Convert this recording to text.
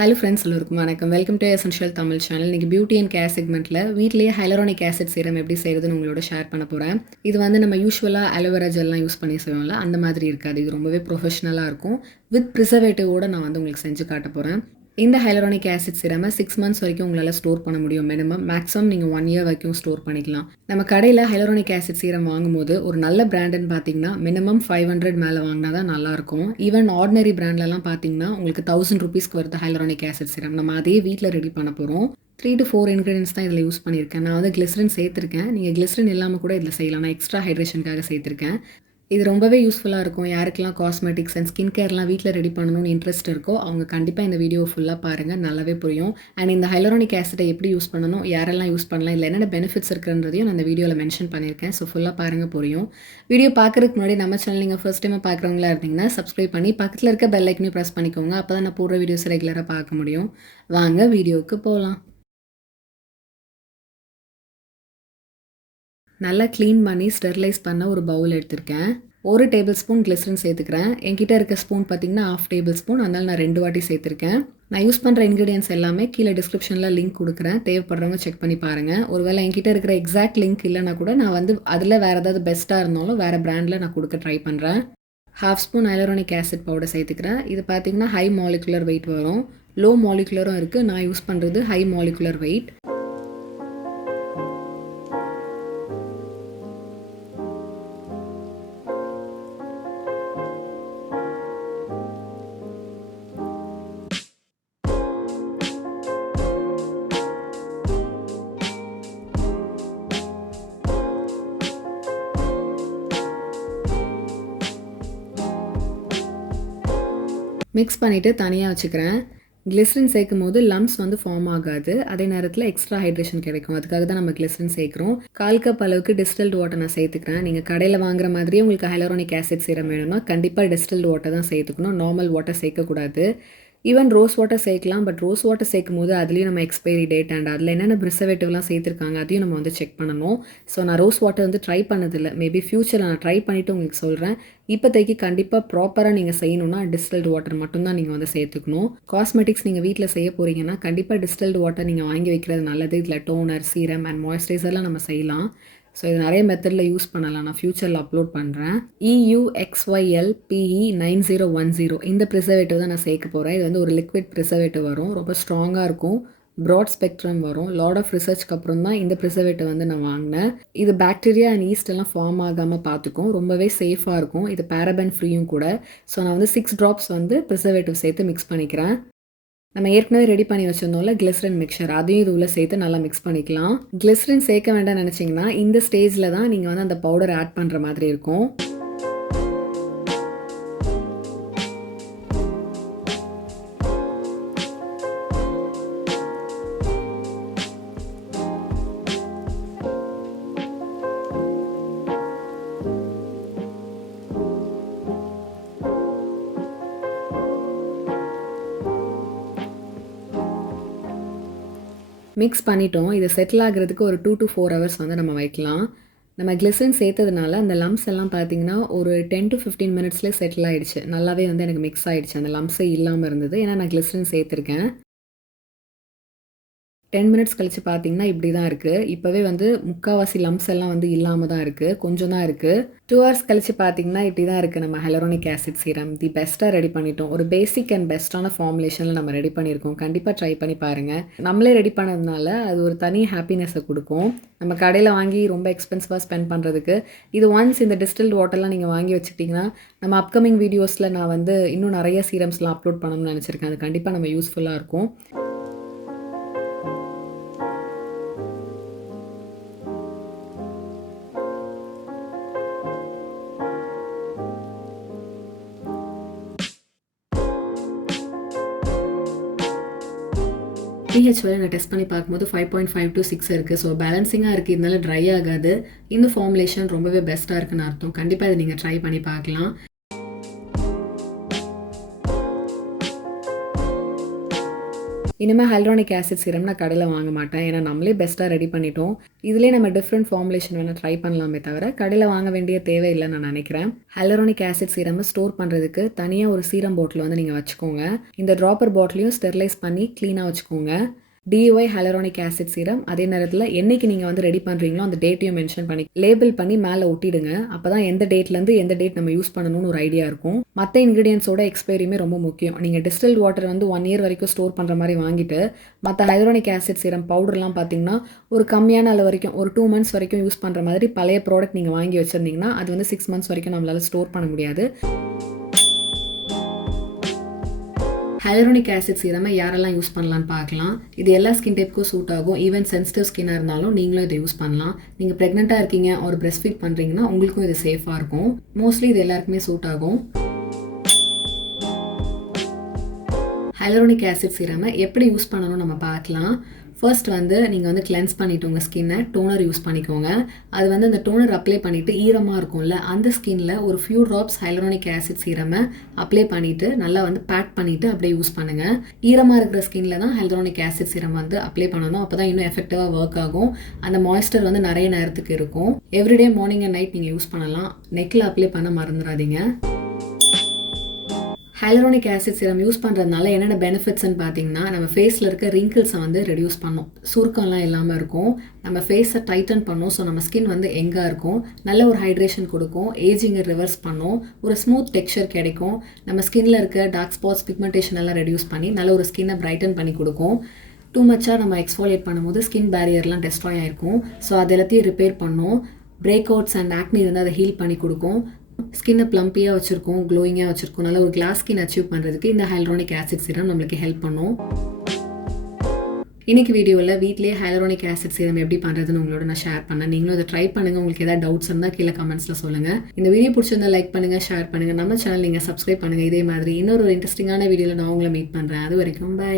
Hello friends, எல்லோருக்கும் வணக்கம். Welcome to essential Tamil channel. இன்றைக்கி பியூட்டி அண்ட் கேர் செக்மெண்ட்டில் வீட்லேயே ஹைலரானிக் ஆசிட் சீரம் எப்படி செய்கிறதுன்னு உங்களோட ஷேர் பண்ண போகிறேன். இது வந்து நம்ம யூஸ்வலாக அலோவேரா ஜெல்லாம் யூஸ் பண்ணி செய்வோம்ல, அந்த மாதிரி இருக்காது. இது ரொம்பவே ப்ரொஃபஷ்னலாக இருக்கும். வித் ப்ரிசர்வேட்டிவோடு நான் வந்து உங்களுக்கு செஞ்சு காட்ட போகிறேன். இந்த ஹைலரானிக் ஆசிட் சீரமை 6 மந்த்ஸ் வரைக்கும் உங்களால் ஸ்டோர் பண்ண முடியும். மினிமம் மேக்ஸிமம் நீங்கள் 1 இயர் வரைக்கும் ஸ்டோர் பண்ணிக்கலாம். நம்ம கடையில் ஹைலரானிக் ஆசிட் சீரம் வாங்கும்போது ஒரு நல்ல பிராண்டுன்னு பார்த்தீங்கன்னா மினிமம் 500 மேலே வாங்கினா தான் நல்லாயிருக்கும். ஈவன் ஆர்டினரி பிராண்ட்லலாம் பார்த்தீங்கன்னா உங்களுக்கு 1000 ருபீஸ்க்கு வருது ஹைலரானிக் ஆசிட் சீரம். நம்ம அதே வீட்டில் ரெடி பண்ண போகிறோம். 3 to 4 இன்க்ரீடியன்ஸ் தான் இதில் யூஸ் பண்ணியிருக்கேன். நான் வந்து கிளிசரின் சேர்த்துருக்கேன். நீங்கள் கிளிசரின் இல்லாமல் கூட இதில் செய்யலாம். நான் எக்ஸ்ட்ரா ஹைட்ரேஷனுக்காக சேர்த்துருக்கேன். இது ரொம்பவே யூஸ்ஃபுல்லாக இருக்கும். யாருக்கெல்லாம் காஸ்மெட்டிக்ஸ் அண்ட் ஸ்கின் கேர்லாம் வீட்டில் ரெடி பண்ணணும்னு இன்ட்ரெஸ்ட் இருக்கோ அவங்க கண்டிப்பாக இந்த வீடியோ ஃபுல்லாக பாருங்கள், நல்லாவே புரியும். அண்ட் இந்த ஹைலரானிக் ஆசிட்டை எப்படி யூஸ் பண்ணணும், யாரெல்லாம் யூஸ் பண்ணலாம், இல்லை என்னென்ன பெனிஃபிட்ஸ் இருக்குன்றதையும் நான் இந்த வீடியோவில் மென்ஷன் பண்ணியிருக்கேன். ஸோ ஃபுல்லாக பாருங்கள், புரியும். வீடியோ பார்க்குறதுக்கு முன்னாடி நம்ம சேனல் நீங்கள் ஃபர்ஸ்ட் டைம் பார்க்குறவங்களா இருந்தீங்கன்னா சப்ஸ்கிரைப் பண்ணி பக்கத்தில் இருக்க பெல் ஐக்கனையும் ப்ரெஸ் பண்ணிக்கோங்க. அப்போ தான் நான் போடுற வீடியோஸ் ரெகுலராக பார்க்க முடியும். வாங்க வீடியோவுக்கு போகலாம். நல்லா க்ளீன் பண்ணி ஸ்டெர்லைஸ் பண்ண ஒரு பவுல் எடுத்திருக்கேன். 1 டேபிள் ஸ்பூன் கிளிசரின் சேர்த்துக்கிறேன். என்கிட்ட இருக்க ஸ்பூன் பார்த்திங்கன்னா 1/2 டேபிள் ஸ்பூன், அதனால் நான் 2 வாட்டி சேர்த்துருக்கேன். நான் யூஸ் பண்ணுற இன்க்ரீடியன்ஸ் எல்லாமே கீழே டிஸ்கிரிப்ஷனில் லிங்க் கொடுக்குறேன். தேவைப்படுறவங்க செக் பண்ணி பாருங்கள். ஒருவேளை என்கிட்ட இருக்கிற எக்ஸாக்ட் லிங்க் இல்லைனா கூட நான் வந்து அதில் வேறு ஏதாவது பெஸ்ட்டாக இருந்தாலும் வேறு பிராண்டில் நான் கொடுக்க ட்ரை பண்ணுறேன். 1/2 ஸ்பூன் ஹைலரானிக் ஆசிட் பவுடர் சேர்த்துக்கிறேன். இது பார்த்திங்கன்னா ஹை மாலிகுலர் வெயிட் வரும். லோ மாலிகுலரும் இருக்குது. நான் யூஸ் பண்ணுறது ஹை மாலிகுலர் வெயிட். மிக்ஸ் பண்ணிவிட்டு தனியாக வச்சுக்கிறேன். கிளிசரின் சேர்க்கும் போது லம்ஸ் வந்து ஃபார்ம் ஆகாது. அதே நேரத்தில் எக்ஸ்ட்ரா ஹைட்ரேஷன் கிடைக்கும். அதுக்காக தான் நம்ம கிளிசரின் சேர்க்குறோம். 1/4 கப் அளவுக்கு டிஸ்டில்டு வாட்டர் நான் சேர்த்துக்கிறேன். நீங்கள் கடையில் வாங்குற மாதிரியே உங்களுக்கு ஹைலரானிக் ஆசிட் சீரம் வேணும்னா கண்டிப்பாக டிஸ்டில்டு வாட்டர் தான் சேர்த்துக்கணும். நார்மல் வாட்டர் சேர்க்கக்கூடாது. ஈவன் ரோஸ் வாட்டர் சேர்க்கலாம். பட் ரோஸ் வாட்டர் சேர்க்கும் போது அதுலேயும் நம்ம எக்ஸ்பைரி டேட் அண்ட் அதில் என்னென்ன ப்ரிசர்வேட்டிவ்லாம் சேர்த்துருக்காங்க அதையும் நம்ம வந்து செக் பண்ணணும். ஸோ நான் ரோஸ் வாட்டர் வந்து ட்ரை பண்ணதில்லை. மேபி ஃப்யூச்சரில் நான் ட்ரை பண்ணிவிட்டு உங்களுக்கு சொல்கிறேன். இப்போதைக்கு கண்டிப்பாக ப்ராப்பராக நீங்கள் செய்யணும்னா டிஸ்டில்டு வாட்டர் மட்டும்தான் நீங்கள் வந்து சேர்த்துக்கணும். காஸ்மெட்டிக்ஸ் நீங்கள் வீட்டில் செய்ய போகிறீங்கன்னா கண்டிப்பாக டிஸ்டில்டு வாட்டர் நீங்கள் வாங்கி வைக்கிறது நல்லது. இதில் டோனர், சீரம் அண்ட் மாய்ஸ்சரைசர்லாம் நம்ம செய்யலாம். ஸோ இது நிறைய மெத்தடில் யூஸ் பண்ணலாம். நான் ஃப்யூச்சரில் அப்லோட் பண்ணுறேன். EUXYLPE9010 இந்த ப்ரிசர்வேட்டிவ் தான் நான் சேர்க்க போகிறேன். இது வந்து ஒரு லிக்விட் ப்ரிசர்வேட்டிவ் வரும். ரொம்ப ஸ்ட்ராங்காக இருக்கும். ப்ராட் ஸ்பெக்ட்ரம் வரும். லாட் ஆஃப் ரிசர்ச்க்கு அப்புறம் தான் இந்த ப்ரிசர்வேட்டிவ் வந்து நான் வாங்கினேன். இது பாக்டீரியா அண்ட் ஈஸ்ட் எல்லாம் ஃபார்ம் ஆகாமல் பார்த்துக்கும். ரொம்பவே சேஃபாக இருக்கும். இது பேரபன் ஃப்ரீயும் கூட. ஸோ நான் வந்து 6 ட்ராப்ஸ் வந்து ப்ரிசர்வேட்டிவ் சேர்த்து மிக்ஸ் பண்ணிக்கிறேன். நம்ம ஏற்கனவே ரெடி பண்ணி வச்சிருந்தோம்ல கிளிசரின் மிக்சர், அதையும் இது உள்ள சேர்த்து நல்லா மிக்ஸ் பண்ணிக்கலாம். கிளிசரின் சேர்க்க வேண்டாம்னு நினச்சிங்கன்னா இந்த ஸ்டேஜில் தான் நீங்கள் வந்து அந்த பவுடர் ஆட் பண்ணுற மாதிரி இருக்கும். மிக்ஸ் பண்ணிட்டோம். இதை செட்டில் ஆகிறதுக்கு ஒரு 2 to 4 ஹவர்ஸ் வந்து நம்ம வைக்கலாம். நம்ம கிளிசரின் சேர்த்ததுனால அந்த லம்ஸ் எல்லாம் பார்த்தீங்கன்னா ஒரு 10 to 15 மினிட்ஸ்லேயே செட்டில் ஆகிடுச்சு. நல்லாவே வந்து எனக்கு மிக்ஸ் ஆகிடுச்சு. அந்த லம்ஸே இல்லாமல் இருந்தது. ஏன்னா நான் கிளிசரின் சேர்த்துருக்கேன். 10 மினிட்ஸ் கழித்து பார்த்தீங்கன்னா இப்படி தான் இருக்குது. இப்போவே வந்து முக்கால்வாசி லம்ஸ் எல்லாம் வந்து இல்லாமல் தான் இருக்குது. கொஞ்சம் தான் இருக்குது. 2 ஹவர்ஸ் கழித்து பார்த்தீங்கன்னா இப்படி தான் இருக்குது. நம்ம ஹைலரானிக் ஆசிட் சீரம் தி பெஸ்ட்டாக ரெடி பண்ணிட்டோம். ஒரு பேசிக் அண்ட் பெஸ்ட்டான ஃபார்முலேஷனில் நம்ம ரெடி பண்ணியிருக்கோம். கண்டிப்பாக ட்ரை பண்ணி பாருங்கள். நம்மளே ரெடி பண்ணதுனால அது ஒரு தனி ஹாப்பினஸை கொடுக்கும். நம்ம கடையில் வாங்கி ரொம்ப எக்ஸ்பென்சிவாக ஸ்பெண்ட் பண்ணுறதுக்கு இது ஒன்ஸ் இந்த டிஸ்டில்டு வாட்டர்லாம் நீங்கள் வாங்கி வச்சுக்கிட்டிங்கன்னா நம்ம அப்கமிங் வீடியோஸில் நான் வந்து இன்னும் நிறைய சீரம்ஸ்லாம் அப்லோட் பண்ணணும்னு நினச்சிருக்கேன். அது கண்டிப்பாக நம்ம யூஸ்ஃபுல்லாக இருக்கும். pH வேறு நான் டெஸ்ட் பண்ணி பார்க்கும்போது 5.5 to 6 இருக்குது. ஸோ பேலன்சிங்காக இருக்குது. இருந்தாலும் ட்ரை ஆகாது. இந்த ஃபார்முலேஷன் ரொம்பவே பெஸ்ட்டாக இருக்குன்னு அர்த்தம். கண்டிப்பாக இதை நீங்கள் ட்ரை பண்ணி பார்க்கலாம். இனிமேல் ஹைலரானிக் ஆசிட் சீரம் நான் கடையில் வாங்க மாட்டேன். ஏன்னா நம்மளே பெஸ்ட்டாக ரெடி பண்ணிட்டோம். இதிலே நம்ம டிஃப்ரெண்ட் ஃபார்முலேஷன் வேணால் ட்ரை பண்ணலாமே தவிர கடையில் வாங்க வேண்டிய தேவை இல்லைன்னு நான் நினைக்கிறேன். ஹைலரானிக் ஆசிட் சீரம் ஸ்டோர் பண்ணுறதுக்கு தனியாக ஒரு சீரம் பாட்டில் வந்து நீங்கள் வச்சுக்கோங்க. இந்த ட்ராப்பர் பாட்டிலையும் ஸ்டெர்லைஸ் பண்ணி க்ளீனாக வச்சுக்கோங்க. DOI ஹைலரானிக் ஆசிட் சீரம் அதே நேரத்தில் என்னைக்கு நீங்கள் வந்து ரெடி பண்ணுறீங்களோ அந்த டேட்டையும் மென்ஷன் பண்ணி லேபிள் பண்ணி மேலே ஒட்டிடுங்க. அப்போ தான் எந்த டேட்லேருந்து எந்த டேட் நம்ம யூஸ் பண்ணணும்னு ஒரு ஐடியா இருக்கும். மற்ற இன்க்ரீடியன்ஸோட எக்ஸ்பைரியுமே ரொம்ப முக்கியம். நீங்கள் டிஸ்டில்ட் வாட்டர் வந்து 1 year வரைக்கும் ஸ்டோர் பண்ணுற மாதிரி வாங்கிட்டு மற்ற ஹைலரானிக் ஆசிட் சீரம் பவுடர்லாம் பார்த்தீங்கன்னா ஒரு கம்மியான அளவு வரைக்கும் ஒரு 2 months வரைக்கும் யூஸ் பண்ணுற மாதிரி பழைய ப்ராடக்ட் நீங்கள் வாங்கி வச்சுருந்தீங்கன்னா அது வந்து 6 months வரைக்கும் நம்மளால் ஸ்டோர் பண்ண முடியாது. ஹைலரானிக் ஆசிட் சீரமை யாரெல்லாம் யூஸ் பண்ணலான்னு பார்க்கலாம். இது எல்லா ஸ்கின் டைப்புக்கும் சூட் ஆகும். ஈவன் சென்சிட்டிவ் ஸ்கின்னாக இருந்தாலும் நீங்களும் இதை யூஸ் பண்ணலாம். நீங்கள் ப்ரெக்னெண்ட்டாக இருக்கீங்க ஒரு பிரஸ்ட் ஃபீட் பண்ணுறீங்கன்னா உங்களுக்கும் இது சேஃபாக இருக்கும். மோஸ்ட்லி இது எல்லாருக்குமே சூட் ஆகும். ஹைலரானிக் ஆசிட் சீரமை எப்படி யூஸ் பண்ணணும் நம்ம பார்க்கலாம். ஃபர்ஸ்ட் வந்து நீங்கள் வந்து கிளென்ஸ் பண்ணிவிட்டு உங்கள் ஸ்கின்னை டோனர் யூஸ் பண்ணிக்கோங்க. அது வந்து அந்த டோனர் அப்ளை பண்ணிவிட்டு ஈரமாக இருக்கும்ல அந்த ஸ்கின்னில் ஒரு ஃபியூ ட்ராப்ஸ் ஹைலரானிக் ஆசிட் சீரமை அப்ளை பண்ணிவிட்டு நல்லா வந்து பேக் பண்ணிவிட்டு அப்படியே யூஸ் பண்ணுங்கள். ஈரமாக இருக்கிற ஸ்கின்னில் தான் ஹைலரானிக் ஆசிட் சீரம் வந்து அப்ளை பண்ணணும். அப்போ தான் இன்னும் எஃபெக்டிவாக ஒர்க் ஆகும். அந்த மாய்ஸ்டர் வந்து நிறைய நேரத்துக்கு இருக்கும். எவ்ரிடே மார்னிங் அண்ட் நைட் நீங்கள் யூஸ் பண்ணலாம். நெக்கில் அப்ளை பண்ண மறந்துடாதீங்க. ஹைலரானிக் ஆசிட் சீரம் யூஸ் பண்ணுறதுனால என்னென்ன பெனிஃபிட்ஸ்ன்னு பார்த்தீங்கன்னா நம்ம ஃபேஸில் இருக்க ரிங்கிள்ஸை வந்து ரெடியூஸ் பண்ணும். சுருக்கம்லாம் இல்லாமல் இருக்கும். நம்ம ஃபேஸை டைட்டன் பண்ணும். ஸோ நம்ம ஸ்கின் வந்து எங்காக இருக்கும். நல்ல ஒரு ஹைட்ரேஷன் கொடுக்கும். ஏஜிங்கை ரிவர்ஸ் பண்ணும். ஒரு ஸ்மூத் டெக்ஸ்சர் கிடைக்கும். நம்ம ஸ்கின்ல இருக்க டார்க் ஸ்பாட்ஸ் பிக்மெண்டேஷன் எல்லாம் ரெடியூஸ் பண்ணி நல்ல ஒரு ஸ்கின்னை பிரைட்டன் பண்ணி கொடுக்கும். டூ மச்சாக நம்ம எக்ஸ்ஃபோலியேட் பண்ணும்போது ஸ்கின் பேரியர்லாம் டெஸ்ட்ராய் ஆகிருக்கும். ஸோ அது எல்லாத்தையும் ரிப்பேர் பண்ணும். பிரேக் அவுட்ஸ் அண்ட் ஆக்னி இருந்தால் அதை ஹீல் பண்ணி கொடுக்கும். ஸ்கின்னை ப்ளம்பியாக வச்சுருக்கோம், க்ளோயிங்காக வச்சுருக்கோம். நல்ல ஒரு கிளாஸ் ஸ்கின் அச்சீவ் பண்ணுறதுக்கு இந்த ஹைலரானிக் ஆசிட் சீரம் நம்மளுக்கு ஹெல்ப் பண்ணும். இன்னைக்கு வீடியோவில் வீட்லேயே ஹைலரானிக் ஆசிட் சீரம் எப்படி பண்ணுறதுன்னு உங்களோட நான் ஷேர் பண்ணேன். நீங்களும் அதை ட்ரை பண்ணுங்கள். உங்களுக்கு ஏதாவது டவுட்ஸ் இருந்தால் கீழே கமெண்ட்ஸில் சொல்லுங்கள். இந்த வீடியோ பிடிச்சிருந்தா லைக் பண்ணுங்கள், ஷேர் பண்ணுங்கள். நம்ம சேனல் நீங்கள் சப்ஸ்கிரைப் பண்ணுங்கள். இதே மாதிரி இன்னொரு இன்ட்ரெஸ்டிங்கான வீடியோவில் நான் உங்களை மீட் பண்ணுறேன். அது வரைக்கும் பை.